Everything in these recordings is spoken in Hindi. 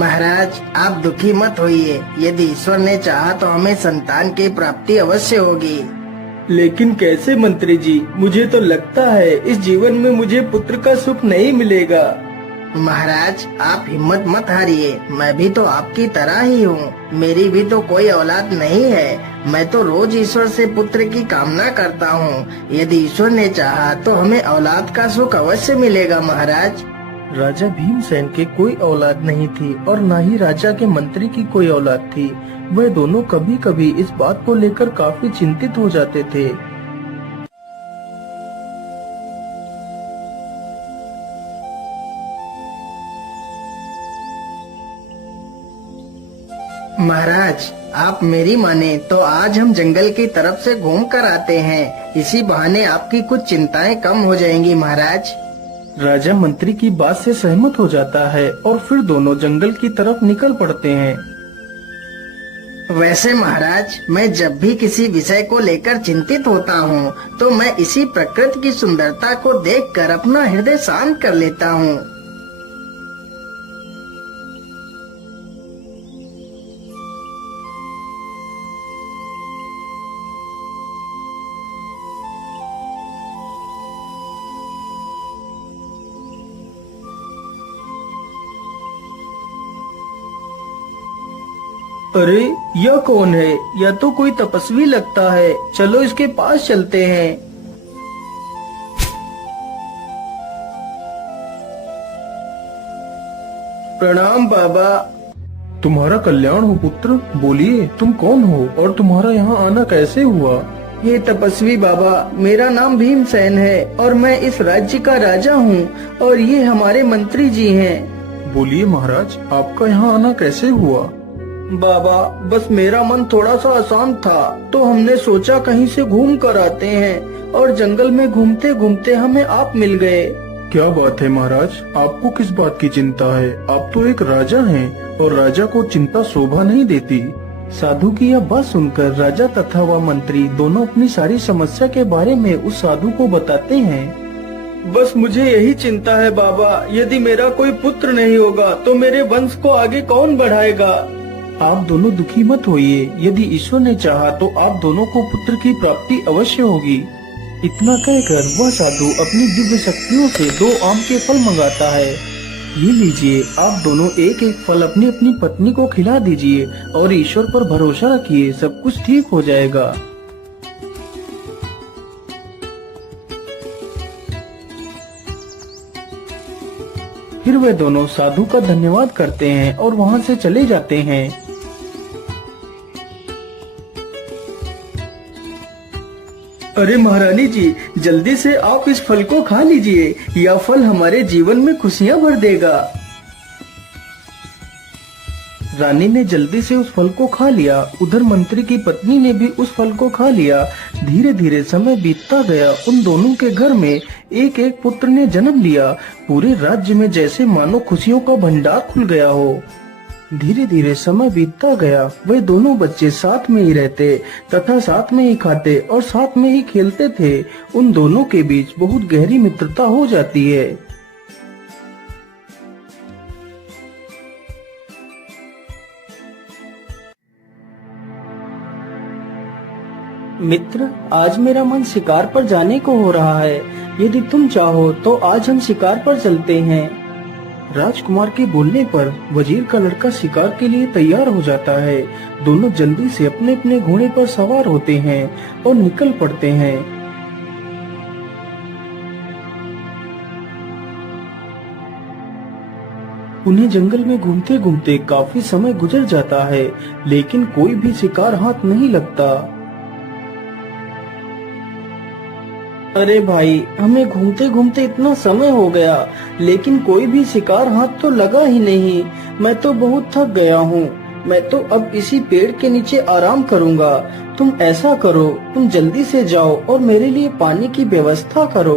महाराज आप दुखी मत होइए। यदि ईश्वर ने चाहा तो हमें संतान की प्राप्ति अवश्य होगी। लेकिन कैसे मंत्री जी, मुझे तो लगता है इस जीवन में मुझे पुत्र का सुख नहीं मिलेगा। महाराज आप हिम्मत मत हारिए, मैं भी तो आपकी तरह ही हूँ। मेरी भी तो कोई औलाद नहीं है। मैं तो रोज ईश्वर से पुत्र की कामना करता हूँ। यदि ईश्वर ने चाहा तो हमें औलाद का सुख अवश्य मिलेगा महाराज। राजा भीमसेन के कोई औलाद नहीं थी और न ही राजा के मंत्री की कोई औलाद थी। वह दोनों कभी कभी इस बात को लेकर काफी चिंतित हो जाते थे। महाराज आप मेरी माने तो आज हम जंगल की तरफ से घूम कर आते हैं। इसी बहाने आपकी कुछ चिंताएं कम हो जाएंगी महाराज। राजा मंत्री की बात से सहमत हो जाता है और फिर दोनों जंगल की तरफ निकल पड़ते हैं। वैसे महाराज मैं जब भी किसी विषय को लेकर चिंतित होता हूँ तो मैं इसी प्रकृति की सुंदरता को देखकर अपना हृदय शांत कर लेता हूँ। अरे यह कौन है? यह तो कोई तपस्वी लगता है। चलो इसके पास चलते हैं। प्रणाम बाबा। तुम्हारा कल्याण हो पुत्र। बोलिए तुम कौन हो और तुम्हारा यहाँ आना कैसे हुआ? ये तपस्वी बाबा, मेरा नाम भीमसेन है और मैं इस राज्य का राजा हूँ और ये हमारे मंत्री जी हैं। बोलिए महाराज, आपका यहाँ आना कैसे हुआ? बाबा बस मेरा मन थोड़ा सा अशांत था तो हमने सोचा कहीं से घूम कर आते हैं और जंगल में घूमते घूमते हमें आप मिल गए। क्या बात है महाराज, आपको किस बात की चिंता है? आप तो एक राजा हैं और राजा को चिंता शोभा नहीं देती। साधु की यह बात सुनकर राजा तथा वह मंत्री दोनों अपनी सारी समस्या के बारे में उस साधु को बताते हैं। बस मुझे यही चिंता है बाबा, यदि मेरा कोई पुत्र नहीं होगा तो मेरे वंश को आगे कौन बढ़ाएगा? आप दोनों दुखी मत होइए। यदि ईश्वर ने चाहा तो आप दोनों को पुत्र की प्राप्ति अवश्य होगी। इतना कहकर वह साधु अपनी दिव्य शक्तियों से 2 आम के फल मंगाता है। ये लीजिए, आप दोनों एक एक फल अपनी अपनी पत्नी को खिला दीजिए और ईश्वर पर भरोसा रखिए, सब कुछ ठीक हो जाएगा। फिर वे दोनों साधु का धन्यवाद करते हैं और वहाँ से चले जाते हैं। अरे महारानी जी, जल्दी से आप इस फल को खा लीजिए। यह फल हमारे जीवन में खुशियाँ भर देगा। रानी ने जल्दी से उस फल को खा लिया। उधर मंत्री की पत्नी ने भी उस फल को खा लिया। धीरे धीरे समय बीतता गया। उन दोनों के घर में एक एक पुत्र ने जन्म लिया। पूरे राज्य में जैसे मानो खुशियों का भंडार खुल गया हो। धीरे धीरे समय बीतता गया। वे दोनों बच्चे साथ में ही रहते तथा साथ में ही खाते और साथ में ही खेलते थे। उन दोनों के बीच बहुत गहरी मित्रता हो जाती है। मित्र, आज मेरा मन शिकार पर जाने को हो रहा है। यदि तुम चाहो तो आज हम शिकार पर चलते हैं। राजकुमार के बोलने पर वजीर का लड़का शिकार के लिए तैयार हो जाता है। दोनों जल्दी से अपने अपने घोड़े पर सवार होते हैं और निकल पड़ते हैं। उन्हें जंगल में घूमते घूमते काफी समय गुजर जाता है, लेकिन कोई भी शिकार हाथ नहीं लगता। अरे भाई, हमें घूमते घूमते इतना समय हो गया, लेकिन कोई भी शिकार हाथ तो लगा ही नहीं। मैं तो बहुत थक गया हूँ। मैं तो अब इसी पेड़ के नीचे आराम करूँगा। तुम ऐसा करो, तुम जल्दी से जाओ और मेरे लिए पानी की व्यवस्था करो।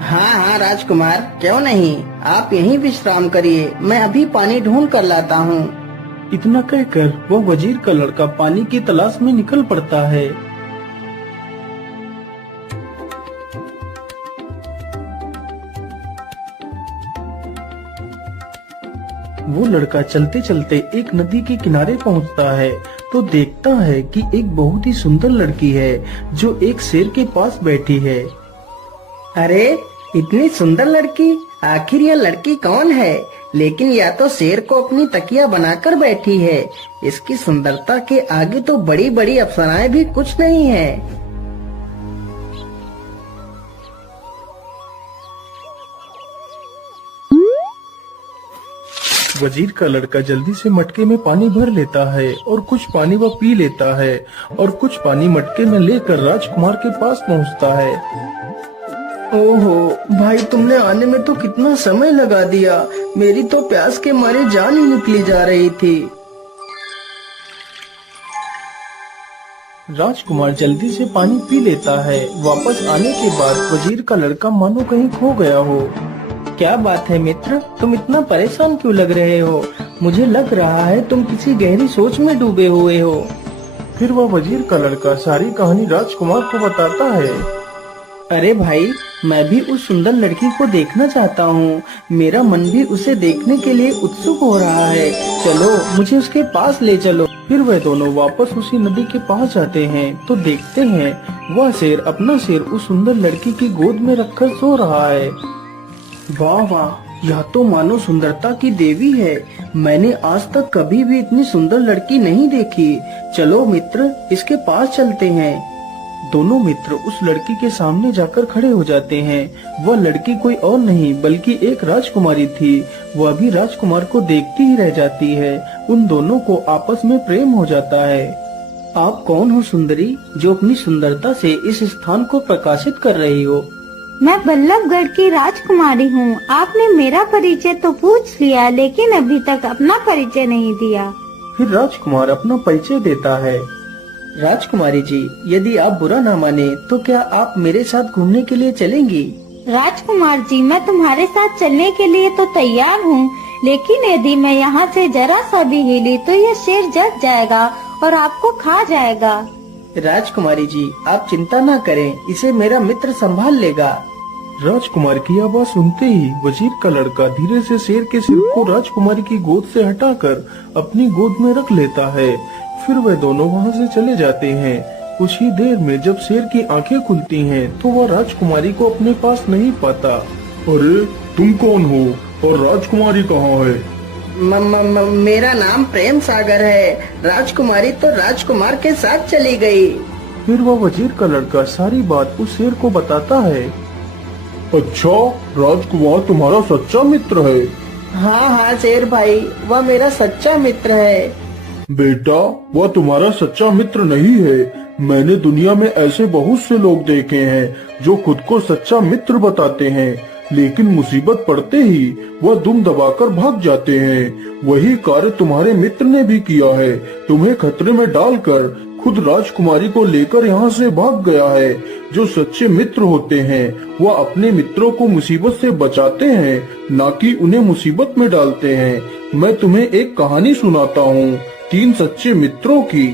हाँ हाँ राजकुमार, क्यों नहीं, आप यहीं विश्राम करिए, मैं अभी पानी ढूंढ कर लाता हूँ। इतना कहकर वह वजीर का लड़का पानी की तलाश में निकल पड़ता है। वो लड़का चलते चलते एक नदी के किनारे पहुंचता है तो देखता है कि एक बहुत ही सुंदर लड़की है जो एक शेर के पास बैठी है। अरे इतनी सुंदर लड़की, आखिर यह लड़की कौन है? लेकिन या तो शेर को अपनी तकिया बनाकर बैठी है। इसकी सुंदरता के आगे तो बड़ी बड़ी अप्सराएं भी कुछ नहीं है। वजीर का लड़का जल्दी से मटके में पानी भर लेता है और कुछ पानी वह पी लेता है और कुछ पानी मटके में लेकर राजकुमार के पास पहुंचता है। ओहो भाई, तुमने आने में तो कितना समय लगा दिया। मेरी तो प्यास के मारे जान ही निकली जा रही थी। राजकुमार जल्दी से पानी पी लेता है। वापस आने के बाद वजीर का लड़का मानो कहीं खो गया हो। क्या बात है मित्र, तुम इतना परेशान क्यों लग रहे हो? मुझे लग रहा है तुम किसी गहरी सोच में डूबे हुए हो। फिर वह वजीर का लड़का सारी कहानी राजकुमार को बताता है। अरे भाई, मैं भी उस सुंदर लड़की को देखना चाहता हूँ। मेरा मन भी उसे देखने के लिए उत्सुक हो रहा है। चलो मुझे उसके पास ले चलो। फिर वह दोनों वापस उसी नदी के पास जाते हैं तो देखते हैं वह शेर अपना सिर उस सुंदर लड़की की गोद में रखकर सो रहा है। वाह वाह, यह तो मानो सुंदरता की देवी है। मैंने आज तक कभी भी इतनी सुंदर लड़की नहीं देखी। चलो मित्र, इसके पास चलते हैं। दोनों मित्र उस लड़की के सामने जाकर खड़े हो जाते हैं। वह लड़की कोई और नहीं बल्कि एक राजकुमारी थी। वह भी राजकुमार को देखती ही रह जाती है। उन दोनों को आपस में प्रेम हो जाता है। आप कौन हो सुंदरी, जो अपनी सुंदरता से इस स्थान को प्रकाशित कर रही हो? मैं बल्लभगढ़ की राजकुमारी हूँ। आपने मेरा परिचय तो पूछ लिया, लेकिन अभी तक अपना परिचय नहीं दिया। फिर राजकुमार अपना परिचय देता है। राजकुमारी जी, यदि आप बुरा ना माने तो क्या आप मेरे साथ घूमने के लिए चलेंगी? राजकुमार जी, मैं तुम्हारे साथ चलने के लिए तो तैयार हूँ, लेकिन यदि मैं यहाँ से जरा सा भी हिली तो यह शेर जग जाएगा और आपको खा जाएगा। राजकुमारी जी, आप चिंता ना करें, इसे मेरा मित्र संभाल लेगा। राजकुमार की आवाज सुनते ही वजीर का लड़का धीरे से शेर के सिर को राजकुमारी की गोद से हटाकर अपनी गोद में रख लेता है। फिर वे दोनों वहां से चले जाते हैं। कुछ ही देर में जब शेर की आंखें खुलती हैं, तो वह राजकुमारी को अपने पास नहीं पाता। अरे तुम कौन हो और राजकुमारी कहाँ है? मेरा नाम प्रेम सागर है। राजकुमारी तो राजकुमार के साथ चली गई। फिर वह वजीर का लड़का सारी बात उस शेर को बताता है। अच्छा, राजकुमार तुम्हारा सच्चा मित्र है? हाँ हाँ शेर भाई, वह मेरा सच्चा मित्र है। बेटा, वह तुम्हारा सच्चा मित्र नहीं है। मैंने दुनिया में ऐसे बहुत से लोग देखे हैं जो खुद को सच्चा मित्र बताते हैं, लेकिन मुसीबत पड़ते ही वह दुम दबाकर भाग जाते हैं। वही कार्य तुम्हारे मित्र ने भी किया है। तुम्हें खतरे में डालकर खुद राजकुमारी को लेकर यहाँ से भाग गया है। जो सच्चे मित्र होते हैं वह अपने मित्रों को मुसीबत से बचाते हैं, न कि उन्हें मुसीबत में डालते हैं। मैं तुम्हें एक कहानी सुनाता हूँ 3 सच्चे मित्रों की।